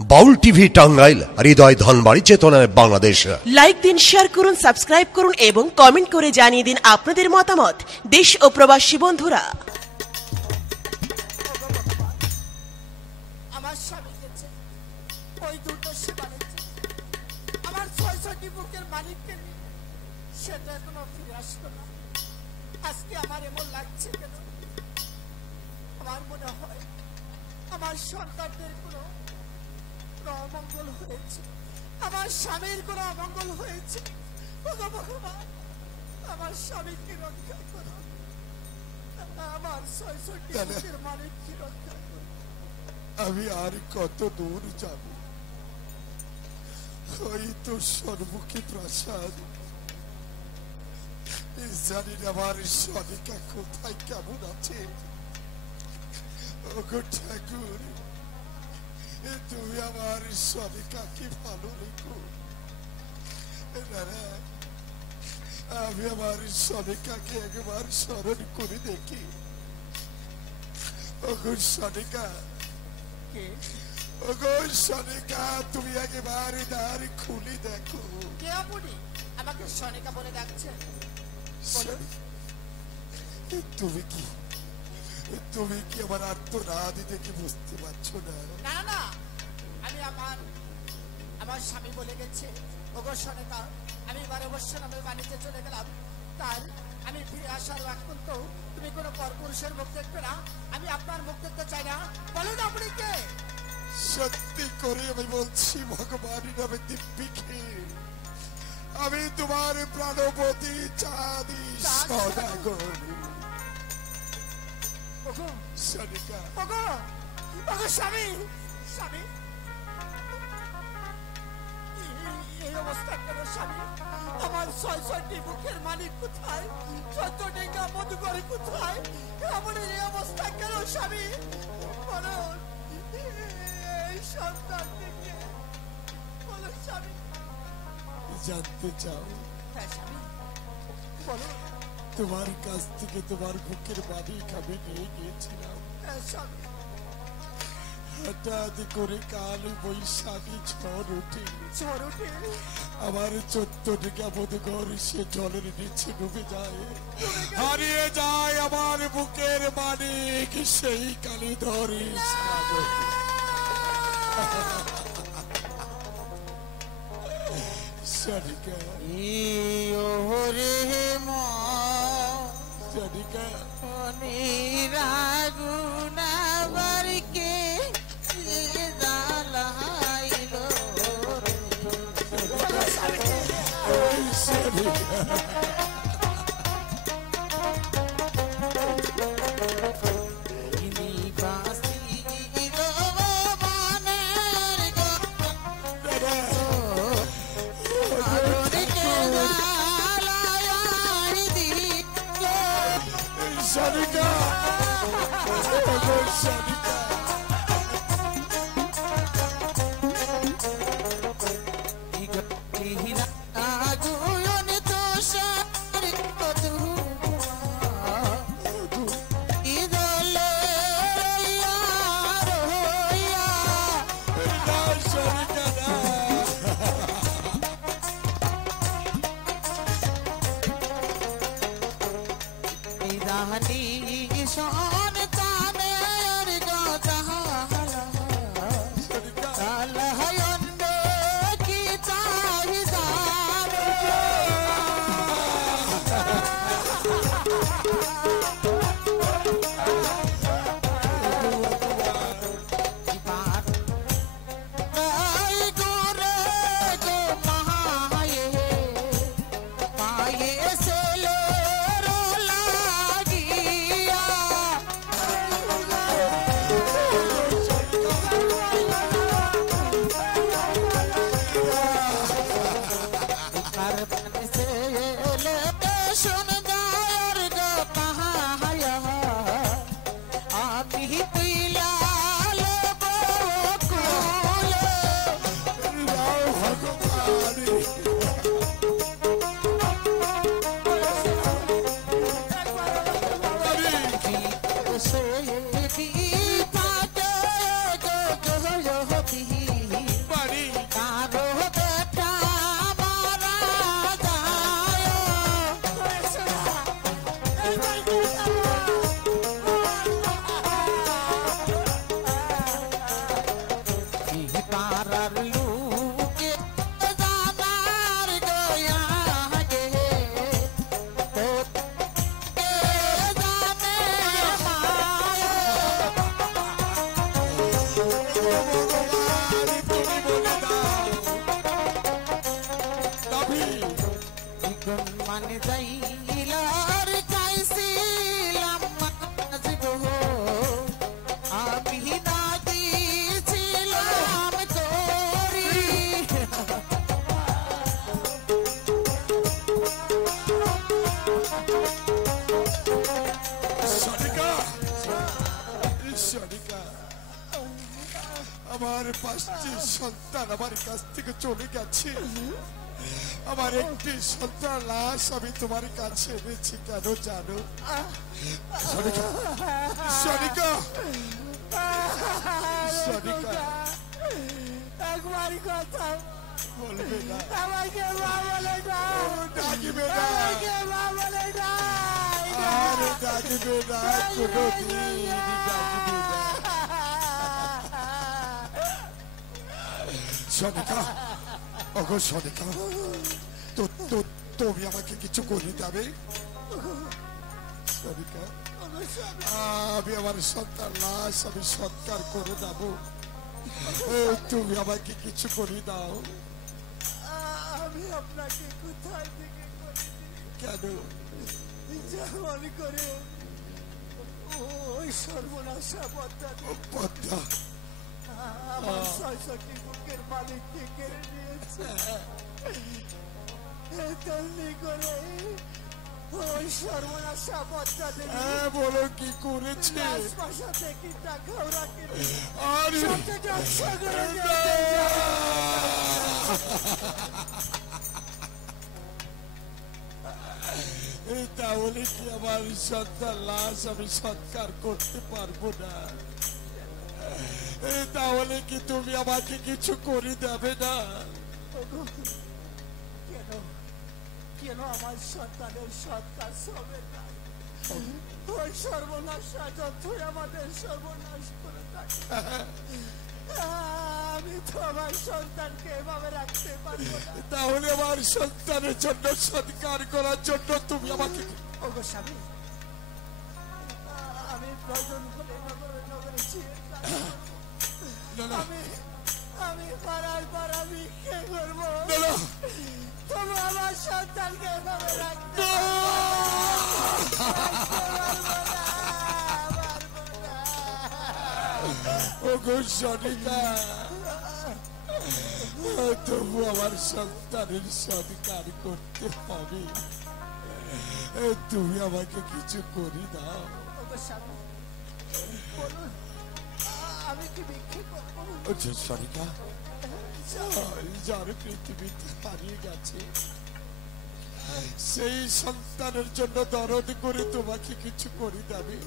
বাউল TV Tangail, হৃদয় ধনবাড়ি, চেতনায় Bangladesh. Like দিন, share করুন, সাবস্ক্রাইব করুন এবং কমেন্ট করে জানিয়ে দিন আপনাদের মতামত দেশ ও প্রবাসী বন্ধুরা। আমার স্বামী গেছে ওই দুর্দশী বাণিজ্যে, আমার ৬৬টি বুকের মালিককে নিয়ে, সেটা এখনো ফিরে আসলো না। আজকে আমার এমন লাগছে কেন? আমার মনে হয় আমার সন্তানদের কোনো অমঙ্গল হয়েছে, আমার স্বামীর কোনো অমঙ্গল হয়েছে। ভগবান, আমার স্বামীকে রক্ষা করো, আমার ৬৬টি বুকের মালিককে রক্ষা করো। আমি আর কত দূর যাব? ওই তো সর্বমুখী প্রাসাদ। জানি না আমার সনিকা কোথায় কেমন আছে। ওগো ঠাকুর, তুমি আমার সনিকাকে ভালো রেখো। আমি আমার সনিকাকে একবার স্মরণ করে দেখি। ওগো সনিকা, ওগো সনিকা, তুমি একবার দ্বার খুলে দেখো। কে আপনি? আমাকে সনিকা বলে ডাকছেন? তুমি কি আমার আর্তনাদ দেখে বুঝতে পারছো না? না না, আমি আমার স্বামী বলে গেছে ওগো সনিকা, আমি এবার অবশ্য নামে বাণিজ্যে চলে গেলাম। তার আমি ফিরে আসার আগ পর্যন্ত তুমি কোনো পরপুরুষের মুখ দেখবে না, আমি আপনার মুখ দেখতে চাই না। বলুন আপনি কে? সত্যি করে আমি বলছি, ভগবানের নামে দিব্যিকে, আমি তোমার প্রাণপতি চাঁদি সদাগর। সনিকা, ওগো ওগো স্বামী, স্বামী এই অবস্থা কেন স্বামী? আমার ৬৬টি বুকের মালিক কোথায়? ১৪টা মধুকর কোথায়? আমার এই অবস্থা কেন স্বামী? বলুন, এই সন্তানটিকে বলো স্বামী। জানতে চাও? হ্যাঁ স্বামী, বলুন। তোমার কাছ থেকে তোমার বুকের মালিক আমি নিয়ে গিয়েছিলাম। হ্যাঁ স্বামী। হঠাৎ করে কাল বৈশাখী ঝড় উঠে আমার ১৪টা মধুকর সে জলের নিচে ডুবে যায়, হারিয়ে যায় আমার বুকের মালিক সেই কালীধরী সাগর। সনিকা, সনিকা, সনিকা, সনিকা, এই পাড়ার লোকে জানার গয়া গে তোকে জানে মানে যাইলার চাইছিলাম মাঝব আমি না দিয়েছিলাম তোরি সনিকা সনিকা আমার 5টি সন্তান আমার কাছ থেকে চলে গেছে আমার একটি সন্তান লাশ আমি তোমার কাছে এনেছি কেন জানো সনিকা সনিকা সনিকা একবার কথা বলবে না আমাকে মা বলে না ডাকবে না আমাকে মা বলে না আর ডাকবে না কোনোদিন ডাকবে না সনিকা ওগো সনিকা তুমি আমাকে কিছু করে দেবে সনিকা আমি আমার সন্তান লাশ আমি সৎকার করে দেব তুমি আমাকে কিছু করে দাও আমি আপনাকে কোথায় থেকে কেন যেমন করে ওই সর্বনাশা পদ্মা আমার ৬৬টি বুকের মালিক কেড়ে নিয়েছে তেমনি করে ওই সর্বনাশা পদ্মা দেবী বলো কি করেছে রাজপ্রাসাদ থেকে টাকা ওরা কেড়ে আর সবচেয়ে ধ্বংস করে তাহলে কি আমার সন্তান লাশ আমি সৎকার করতে পারবো না তাহলে কি তুমি আমাকে কিছু করে দেবে না কেন কেন আমার সন্তানের সৎকার হবে না ওই সর্বনাশা যতই আমাদের সর্বনাশ করে থাকে আমি তো আমার সন্তানকে এভাবে রাখতে পারবো না তাহলে আমার সন্তানের জন্য সৎকার করার জন্য তুমি আমাকে ওগো স্বামী আমি প্রয়োজন হলে নগরে ছিঁড়ে আমি পাড়ার পাড়া ভিক্ষে করবো তবু আমার সন্তানকে এভাবে রাখতে ওগো সনিকা তবু আমার সন্তানের সৎকার করতে হবে তুমি আমাকে কিছু করে দাও আমি কি ভিক্ষে করবো সনিকা যার পৃথিবীতে হারিয়ে গেছে সেই সন্তানের জন্য দরদ করে তোমাকে কিছু করে দেবে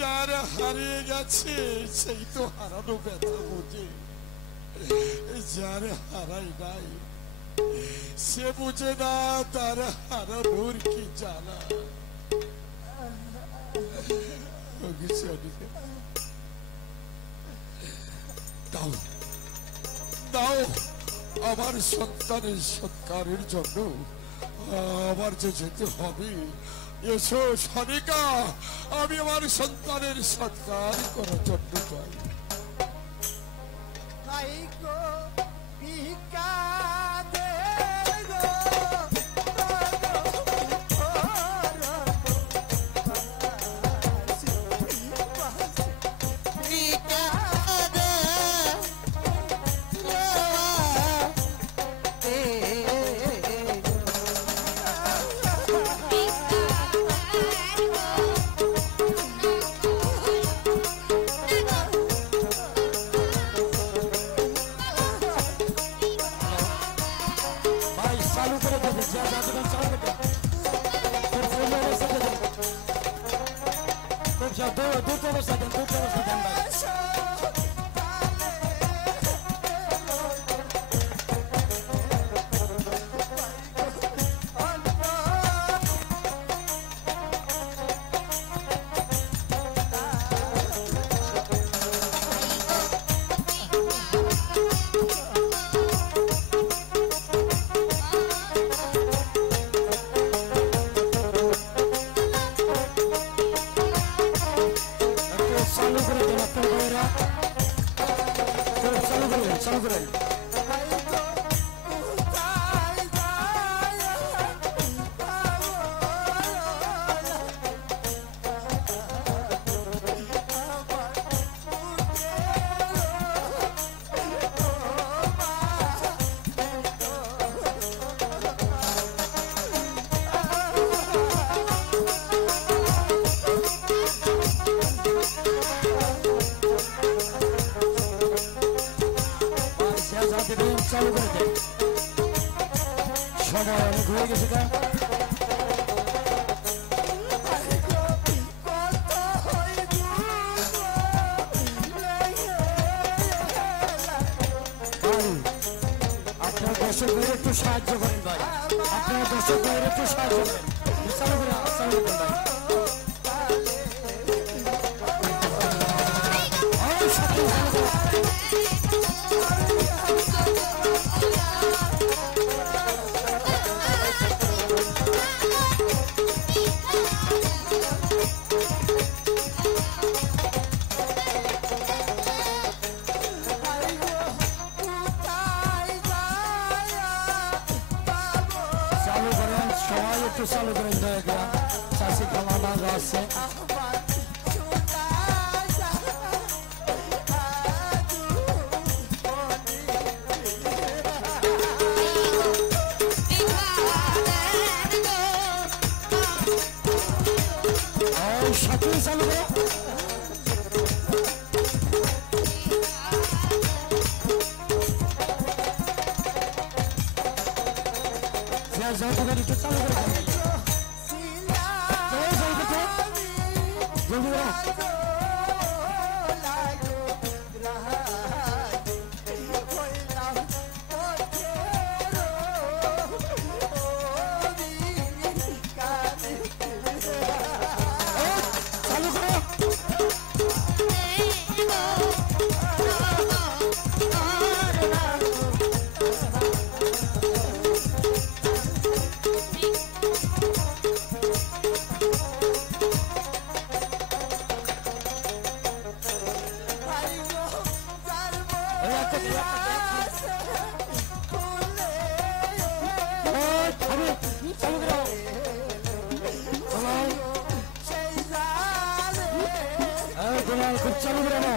যার হারিয়ে গেছে সেই তো হারানো ব্যথা বোঝে যার হারাই নাই সে বুঝে না তার হারানোর কি জানা দাও দাও আমার সন্তানের সৎকারের জন্য আমার যে যেতে হবে এসো সনিকা আমি আমার সন্তানের সৎকার করার জন্য চাই ভাই গো ভিক্ষা দে গো করেন চালু করেন চালু করে দেন সময় অনেক হয়ে গেছে গা আপনার দর্শক ভাইয়ের একটু সাহায্য করেন ভাই আপনার দর্শক ভাইয়ের একটু সাহায্য করেন চালু করে চালু করেন ভাই একটু চালু করেন দয়া করে চাষি খাওয়া আছে সাথে চালু করে একটু চালু করে চালু করে না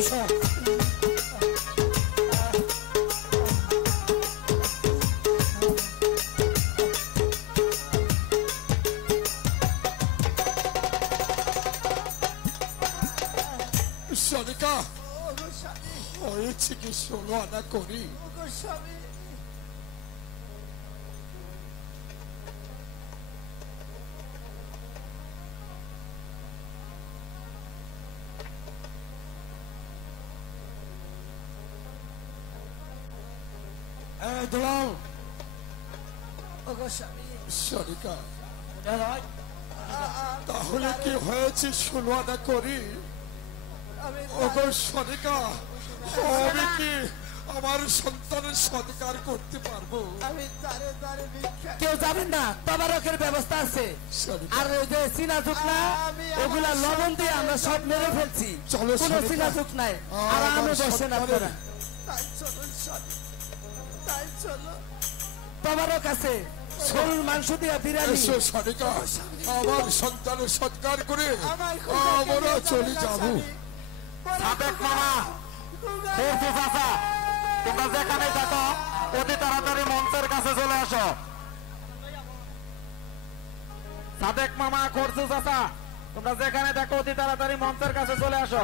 বসো। সনিকা হয়েছে কি 16 আনা করি স্বামী দুলাল ওগো স্বামী সনিকা তাহলে কি হয়েছে 16 আনা করি আমি ওগো সনিকা আমি কি আমার সন্তানের সৎকার করতে পারবো আমি তারে তারে ভিক্ষা কেউ যাবেন না, তবারকের ব্যবস্থা আছে। সনিকা আর ওই যে চিনাচুক না, ওগুলা লবণ দিয়ে আমরা সব মেরে ফেলছি, চলো, কোনো সনিকা। চিনাচুক নাই। আর আমার আমি বসেন সন্তানের- আপনারা, তাই চলো স্বামী তাই চলো তবারক আছে, গরুর মাংস দিয়ে বিরিয়ানি। এসো সনিকা আমার সন্তানের সৎকার করে আমার আমরা চলে যাবো সাবেক মামা, করছো চাচা, তোমরা যেখানে থাকো অতি তাড়াতাড়ি মঞ্চের কাছে চলে আসো। সাবেক মামা, করছো চাচা, তোমরা যেখানে থাকো অতি তাড়াতাড়ি মঞ্চের কাছে চলে আসো।